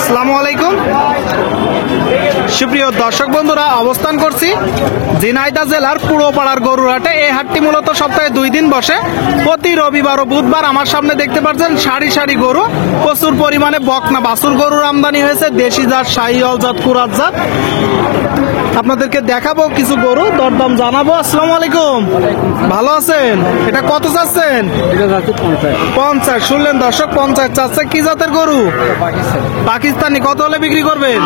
আসসালামু আলাইকুম সুপ্রিয় দর্শক বন্ধুরা, অবস্থান করছি ঝিনাইদহ জেলার পুরোপাড়ার গরুর হাটে। এই হাটটি মূলত সপ্তাহে 2 দিন বসে, প্রতি রবিবার ও বুধবার। আমার সামনে দেখতে পাচ্ছেন সারি সারি গরু, প্রচুর পরিমাণে বকনা বাছুর গরুর আমদানি হয়েছে, দেশি জাত, শাহিওয়াল জাত, কুরাত জাত। আপনাদেরকে দেখাবো কিছু গরু, দরদাম জানাবো। আসসালামু আলাইকুম, ভালো আছেন? এটা কত চাচ্ছেন? 50। শুনলেন দর্শক, 50 চাচ্ছে। কি জাতের গরু? পাকিস্তানি। কত হলে বিক্রি করবেন?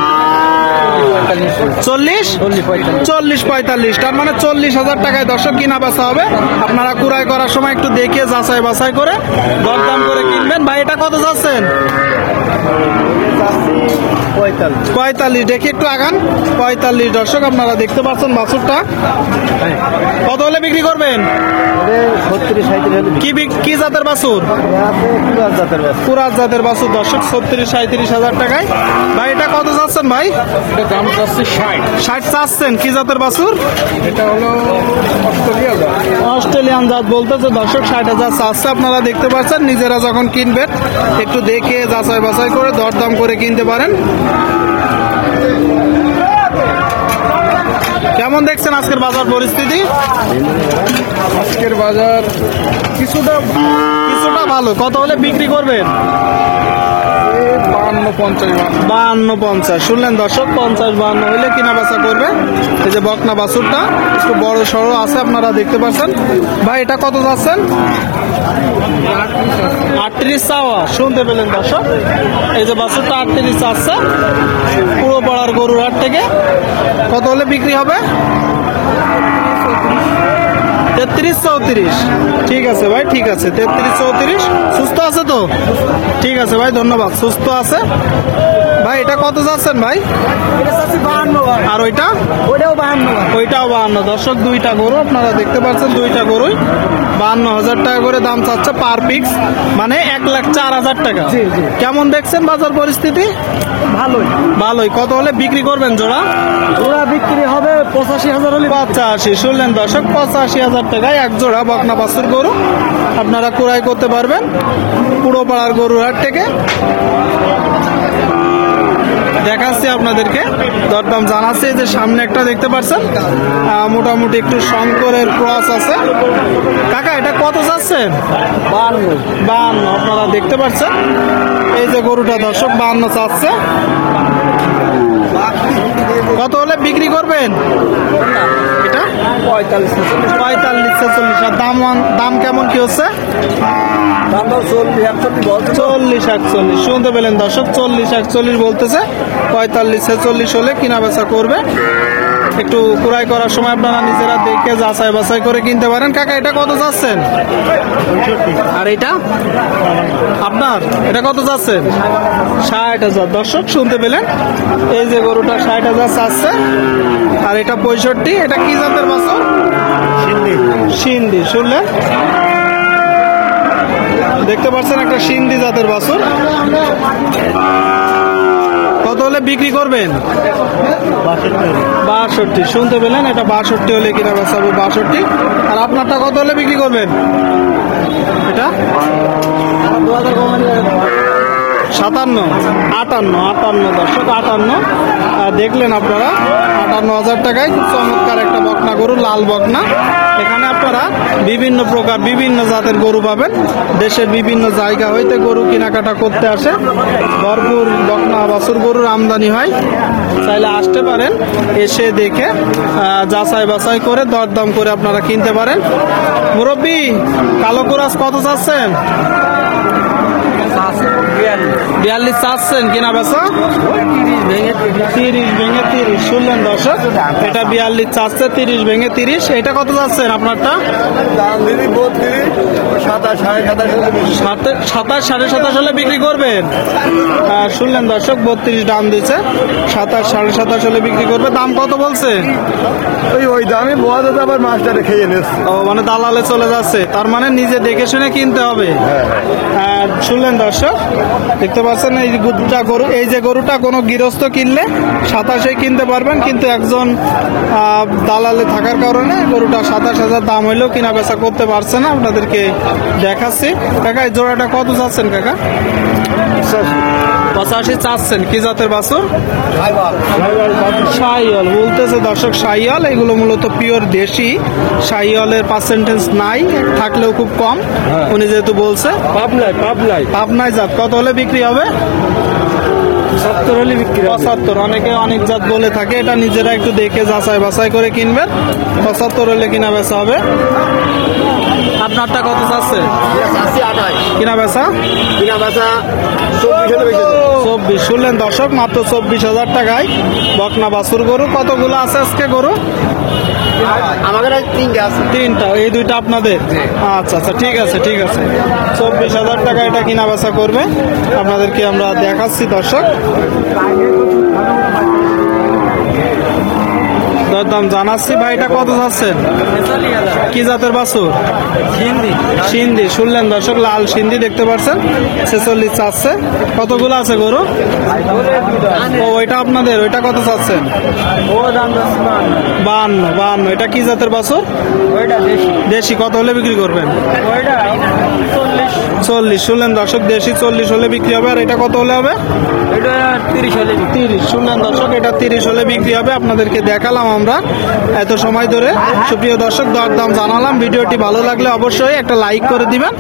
40-45। তার মানে 40,000 টাকায় দর্শক কিনা বেচা হবে। আপনারা কুড়াই করার সময় একটু দেখে যাচাই বাছাই করে দরদাম করে কিনবেন। ভাই এটা কত চাচ্ছেন? 45। দেখি একটু আগান। 45 দর্শক, আপনারা দেখতে পাচ্ছেন বাছুরটা। কত হলে বিক্রি করবেন? কি জাতের বাছুর? কুরাত জাতের বাছুর দর্শক, 36-37,000 টাকায়। ভাই এটা কত চাচ্ছেন? ভাই দাম চাচ্ছে 60 চাচ্ছেন। কি জাতের বাছুর? এটা হলো অস্ট্রেলিয়ান জাত বলতেছে দর্শক, 60,000 চাচ্ছে। আপনারা দেখতে পাচ্ছেন, নিজেরা যখন কিনবেন একটু দেখে যাচাই বাছাই করে দরদাম করে কিনতে পারেন। কেমন দেখছেন আজকের বাজার পরিস্থিতি? আজকের বাজার কিছুটা ভালো। কত হলে বিক্রি করবেন? 52-50। শুনলেন দর্শক, 50-52 হলে কিনা বেচা করবে। এই যে বকনা বাছুরটা একটু বড় সড়ো আছে, আপনারা দেখতে পাচ্ছেন। ভাই এটা কত যাচ্ছেন? 38 চাওয়া। শুনতে পেলেন দর্শক, এই যে বাছুরটা 38 চাচ্ছে পুরো পাড়ার গরুর হাট থেকে। কত হলে বিক্রি হবে? 33-34। ঠিক আছে ভাই, ঠিক আছে। 33-34। সুস্থ আছে তো? ঠিক আছে ভাই, ধন্যবাদ। সুস্থ আছে ভাই। এটা কত যাচ্ছেন ভাই? আর ওইটা? ওইটাও 52। দর্শক, দুইটা গরু আপনারা দেখতে পাচ্ছেন, দুইটা গরুই 52,000 টাকা করে দাম চাচ্ছে পার পিক্স, মানে 1,04,000 টাকা। কেমন দেখছেন বাজার পরিস্থিতি? ভালোই। কত হলে বিক্রি করবেন জোড়া? বিক্রি হবে 85,000 হলে। 85। শুনলেন দর্শক, 85,000 টাকায় এক জোড়া বকনা বাছুর গরু আপনারা ক্রয় করতে পারবেন পুরো পাড়ার গরুর হাট থেকে। দেখাচ্ছি আপনাদেরকে, দরদাম জানাচ্ছি। যে সামনে একটা দেখতে পাচ্ছেন, মোটামুটি একটু শঙ্করের ক্রস আছে। কাকা এটা কত চাচ্ছেন? 52। আপনারা দেখতে পাচ্ছেন, এই যে গরুটা দর্শক 52 চাচ্ছে। কত হলে বিক্রি করবেন এটা? 45-46। আর দাম কেমন কি হচ্ছে? 40-41। শুনতে পেলেন দর্শক, 40-41 বলতেছে। 45-46 হলে কিনা বেচা করবে। একটু ক্রয় করার সময় আপনারা নিজেরা দেখে যাচাই বাছাই করে কিনতে পারেন। কাকা এটা কত চাচ্ছেন? আর এটা আপনার? এটা কত চাচ্ছেন? 60,000। দর্শক শুনতে পেলেন, এই যে গরুটা 60,000 চাচ্ছে। আর এটা 65। এটা কি জাতের বাছুর? সিন্ধি। শুনলেন, দেখতে পাচ্ছেন একটা সিন্ধি জাতের বাছুর। কত হলে বিক্রি করবেন? 62। শুনতে পেলেন, এটা 62 হলে কিনা বেচা হবে। 62। আর আপনারটা কত হলে বিক্রি করবেন? এটা 57-58। দর্শক 58 দেখলেন আপনারা, 58,000 টাকায় খুব চমৎকার একটা বকনা গরু, লাল বকনা। এখানে আপনারা বিভিন্ন প্রকার বিভিন্ন জাতের গরু পাবেন। দেশের বিভিন্ন জায়গা হইতে গরু কেনাকাটা করতে আসে, ভরপুর বকনা বাছুর গরুর আমদানি হয়। চাইলে আসতে পারেন, এসে দেখে যাচাই বাছাই করে দরদাম করে আপনারা কিনতে পারেন। মুরব্বি কালো কুরাস কত চাচ্ছেন? 42 চাচ্ছেন। কিনা বেচা 30-30। শুনলেন দর্শক, এটা 42 চাচ্ছে, 30-30। এটা কত চাচ্ছেন আপনারটা? 27-27.5 হলে বিক্রি করবেন। শুনলেন দর্শক, 32 দাম দিচ্ছে। 27-27.5 হলে বিক্রি করবে। দাম কত বলছে? ওই দামে বোঝা আবার মাছটা খেয়ে নিচ্ছে। ও মানে দালালে চলে যাচ্ছে, তার মানে নিজে দেখে শুনে কিনতে হবে। শুনলেন দর্শক, দেখতে পাচ্ছেন এই গরুটা, এই যে গরুটা কোনো গৃহস্থ কিনলে 27-এ কিনতে পারবেন, কিন্তু একজন দালালে থাকার কারণে গরুটা 27,000 দাম হইলেও কিনা বেচা করতে পারছে না। আপনাদেরকে দেখাচ্ছি। কাকা এই জোড়াটা কত যাচ্ছেন কাকা? 85 চাচ্ছেন। কি জাতের বাছুর? শাহিওয়াল বলতেছে দর্শক, শাহিওয়াল। এগুলো মূলত পিওর দেশি শাহিওয়ালের পার্সেন্টেজ নাই, থাকলেও খুব কম। উনি যেহেতু বলছে পাবনায় জাত, কত হলে বিক্রি হবে? 70 হলে বিক্রি 75। অনেকে অনেক জাত বলে থাকে, এটা নিজেরা একটু দেখে যাচাই বাছাই করে কিনবেন। 75 হলে কিনা বেচা হবে। আপনারটা কত চাচ্ছে কিনা বেচা? 24। শুনলেন দর্শক, মাত্র 24,000 টাকায় বকনা বাছুর গরু। কতগুলো আছে আজকে গরু? আমাদের 3টা আছে। 3টা। এই 2টা আপনাদের? আচ্ছা আচ্ছা, ঠিক আছে ঠিক আছে। 24,000 টাকা এটা কিনা বেচা করবে। আপনাদেরকে আমরা দেখাচ্ছি দর্শক। দাম জানাচ্ছি। ভাই এটা কত চাচ্ছেন? কি জাতের বাছুর? সিন্ধি। শুনলেন দর্শক, লাল সিন্ধি দেখতে পাচ্ছেন। 46 চাচ্ছে। কতগুলো আছে গরু? ও ওইটা আপনাদের, ওইটা কত চাচ্ছেন? 52। এটা কি জাতের বাছুর? দেশি। কত হলে বিক্রি করবেন? 40। শুনলেন দর্শক, দেশি 40 হলে বিক্রি হবে। আর এটা কত হলে হবে? 30। শুনলেন দর্শক, এটা 30 হলে বিক্রি হবে। আপনাদেরকে দেখালাম আমরা এত সময় ধরে। সুপ্রিয় দর্শক, দরদাম জানালাম। ভিডিওটি ভালো লাগলে অবশ্যই একটা লাইক করে দিবেন।